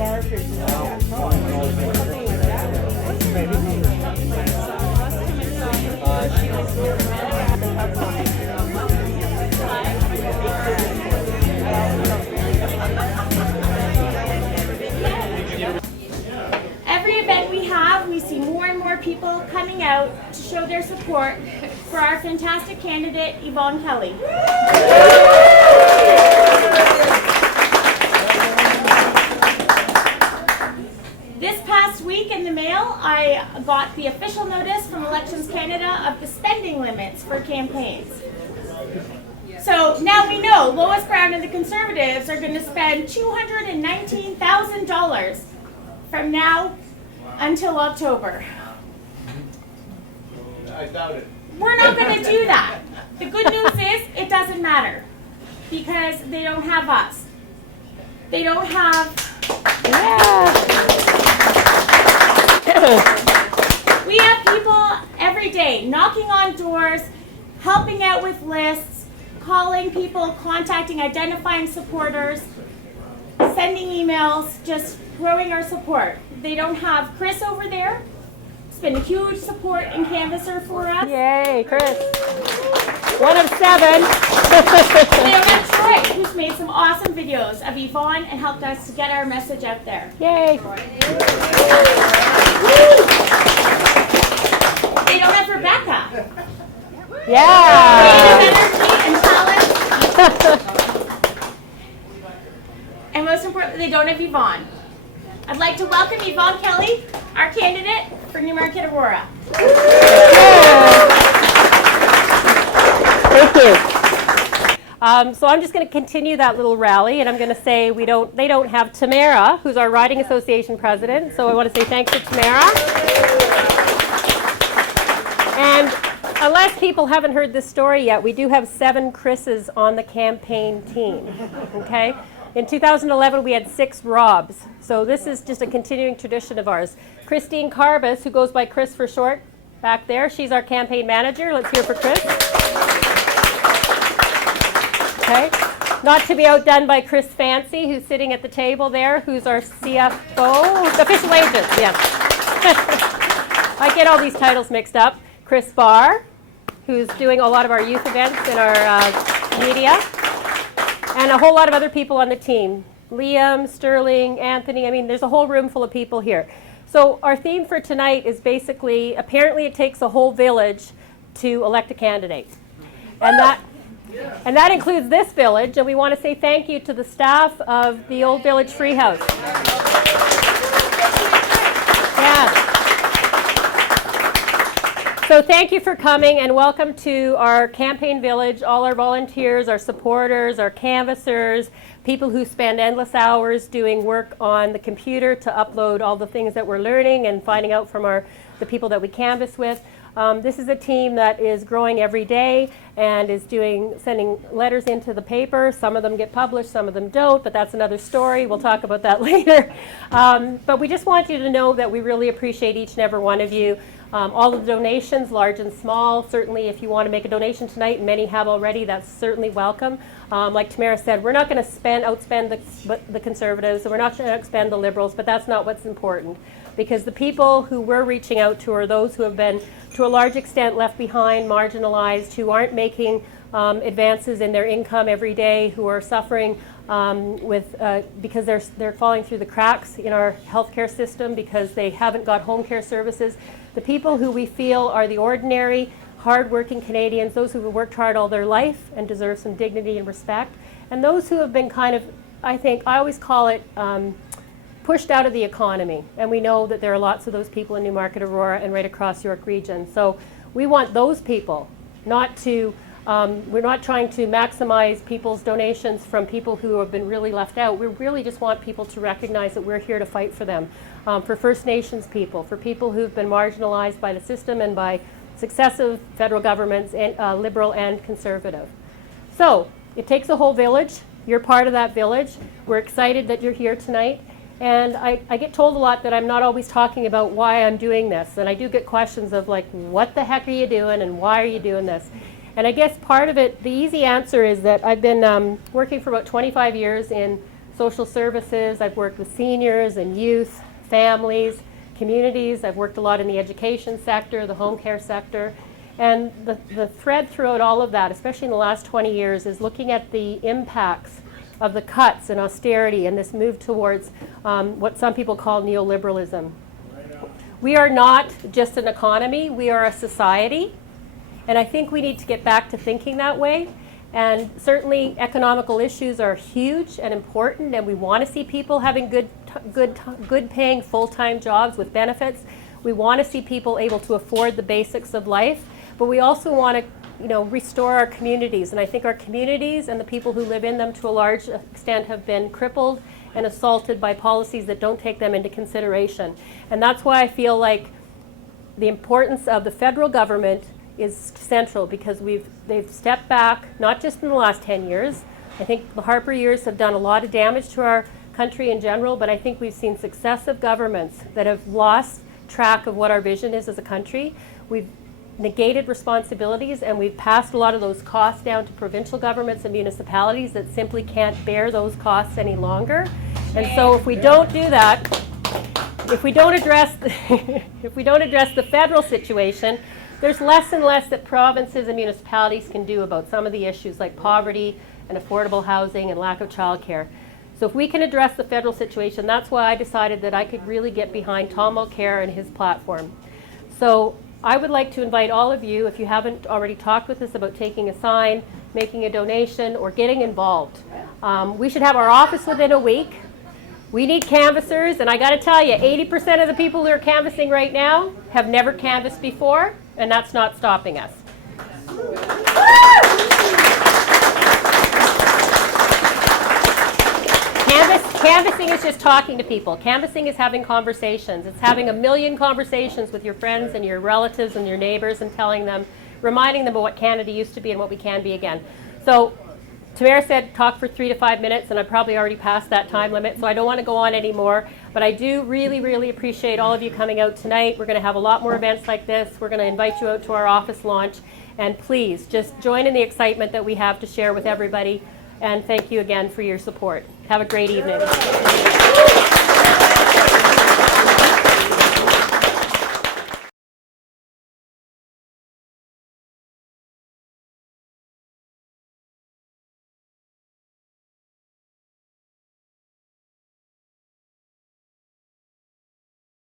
Every event we have, we see more and more people coming out to show their support for our fantastic candidate, Yvonne Kelly. This past week in the mail, I got the official notice from Elections Canada of the spending limits for campaigns. So now we know Lois Brown and the Conservatives are going to spend $219,000 from now until October. I doubt it. We're not going to do that. The good news is it doesn't matter because they don't have us. They don't have... We have people every day knocking on doors, helping out with lists, calling people, contacting, identifying supporters, sending emails, just growing our support. They don't have Chris over there. It's been a huge support and canvasser for us. Yay, Chris. 1 of 7. They don't have Troy, who's made some awesome videos of Yvonne and helped us to get our message out there. Yay. They don't have Rebecca. Yeah. Creative energy and talent. And most importantly, they don't have Yvonne. I'd like to welcome Yvonne Kelly, our candidate for Newmarket-Aurora. Thank you. So I'm just going to continue that little rally, and I'm going to say they don't have Tamara, who's our riding association president. So I want to say thanks to Tamara. And unless people haven't heard this story yet, we do have 7 Chris's on the campaign team. Okay. In 2011, we had 6 Robs. So this is just a continuing tradition of ours. Christine Carbis, who goes by Chris for short, back there. She's our campaign manager. Let's hear for Chris. Okay. Not to be outdone by Chris Fancy, who's sitting at the table there, who's our CFO, official agent, yes. I get all these titles mixed up. Chris Barr, who's doing a lot of our youth events in our media. And a whole lot of other people on the team. Liam, Sterling, Anthony, I mean, there's a whole room full of people here. So our theme for tonight is basically, apparently it takes a whole village to elect a candidate. And that includes this village, and we want to say thank you to the staff of the Old Village Freehouse. Yeah. So thank you for coming, and welcome to our campaign village, all our volunteers, our supporters, our canvassers, people who spend endless hours doing work on the computer to upload all the things that we're learning and finding out from the people that we canvass with. This is a team that is growing every day and is sending letters into the paper. Some of them get published, some of them don't, but that's another story. We'll talk about that later. But we just want you to know that we really appreciate each and every one of you. All of the donations, large and small. Certainly if you want to make a donation tonight, and many have already, that's certainly welcome. Like Tamara said, we're not going to outspend the Conservatives, and we're not going to expend the Liberals, but that's not what's important. Because the people who we're reaching out to are those who have been, to a large extent, left behind, marginalized, who aren't making advances in their income every day, who are suffering because they're falling through the cracks in our healthcare system because they haven't got home care services. The people who we feel are the ordinary, hard-working Canadians, those who have worked hard all their life and deserve some dignity and respect, and those who have been kind of, I always call it, pushed out of the economy. And we know that there are lots of those people in Newmarket-Aurora and right across York Region. So we want those people not to, we're not trying to maximize people's donations from people who have been really left out. We really just want people to recognize that we're here to fight for them. For First Nations people, for people who've been marginalized by the system and by successive federal governments, and, Liberal and Conservative. So it takes a whole village. You're part of that village. We're excited that you're here tonight. And I get told a lot that I'm not always talking about why I'm doing this. And I do get questions of like, what the heck are you doing and why are you doing this? And I guess part of it, the easy answer is that I've been working for about 25 years in social services. I've worked with seniors and youth, families, communities. I've worked a lot in the education sector, the home care sector. And the thread throughout all of that, especially in the last 20 years, is looking at the impacts of the cuts and austerity and this move towards what some people call neoliberalism. We are not just an economy, we are a society. And I think we need to get back to thinking that way. And certainly economical issues are huge and important, and we want to see people having good paying full-time jobs with benefits. We want to see people able to afford the basics of life, but we also want to restore our communities. And I think our communities and the people who live in them to a large extent have been crippled and assaulted by policies that don't take them into consideration. And that's why I feel like the importance of the federal government is central, because they've stepped back, not just in the last 10 years. I think the Harper years have done a lot of damage to our country in general, but I think we've seen successive governments that have lost track of what our vision is as a country. We've negated responsibilities, and we've passed a lot of those costs down to provincial governments and municipalities that simply can't bear those costs any longer. And so if we don't do that, if we don't address the federal situation, there's less and less that provinces and municipalities can do about some of the issues like poverty and affordable housing and lack of childcare. So if we can address the federal situation, that's why I decided that I could really get behind Tom Mulcair and his platform. So I would like to invite all of you, if you haven't already talked with us about taking a sign, making a donation, or getting involved. We should have our office within a week. We need canvassers, and I got to tell you, 80% of the people who are canvassing right now have never canvassed before, and that's not stopping us. Canvassing is just talking to people. Canvassing is having conversations. It's having a million conversations with your friends and your relatives and your neighbors and reminding them of what Canada used to be and what we can be again. So Tamara said talk for 3 to 5 minutes, and I probably already passed that time limit, so I don't want to go on anymore. But I do really, really appreciate all of you coming out tonight. We're going to have a lot more events like this. We're going to invite you out to our office launch. And please, just join in the excitement that we have to share with everybody. And thank you again for your support. Have a great evening.